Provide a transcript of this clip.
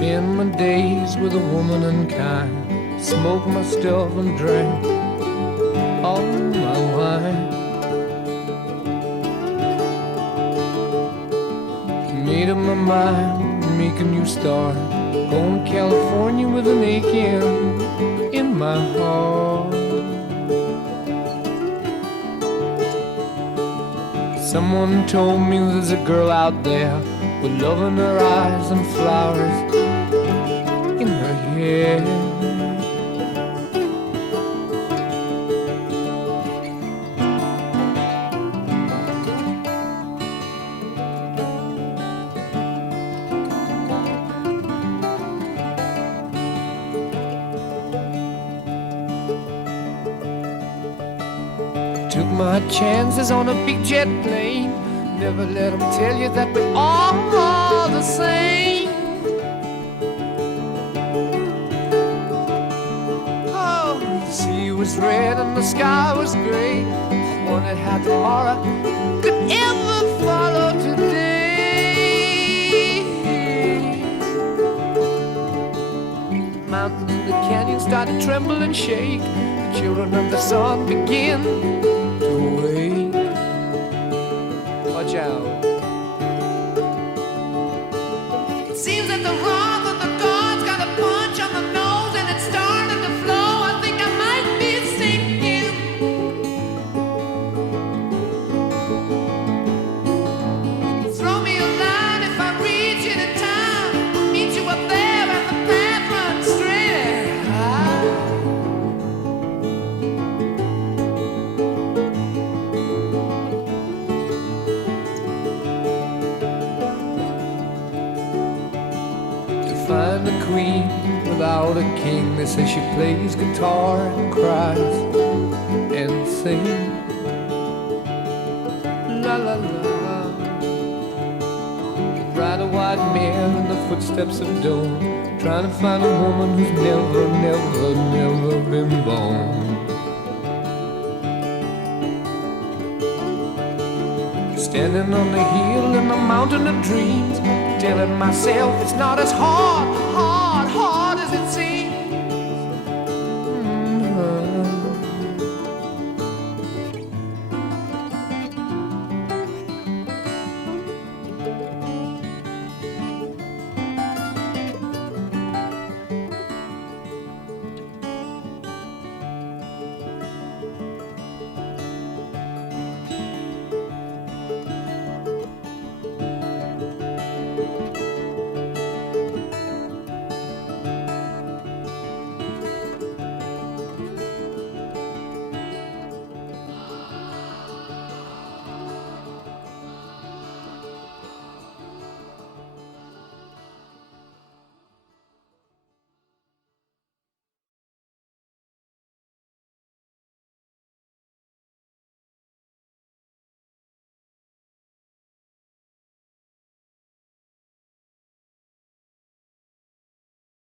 Spend my days with a woman unkind, smoke my stuff and drink all my wine. Made up my mind, make a new start, going to California with an aching in my heart. Someone told me there's a girl out there with love in her eyes and flowers in her hair. Took my chances on a big jet plane. Never let them tell you that we're all the same. Oh, the sea was red and the sky was gray. I wondered how tomorrow could ever follow today. Mountains in the canyon started to tremble and shake. The children of the sun begin to wake. Watch out. It seems that the wrath of the gods got a punch on the nose and it started to flow. I think I might be sinking. Throw me a line if I reach it in time. I'll meet you up there and the path runs straight. Find a queen without a king. They say she plays guitar and cries and sings. La la la. Ride a white mare in the footsteps of dawn, trying to find a woman who's never, never, never been born. Standing on the hill in the mountain of dreams, telling myself it's not as hard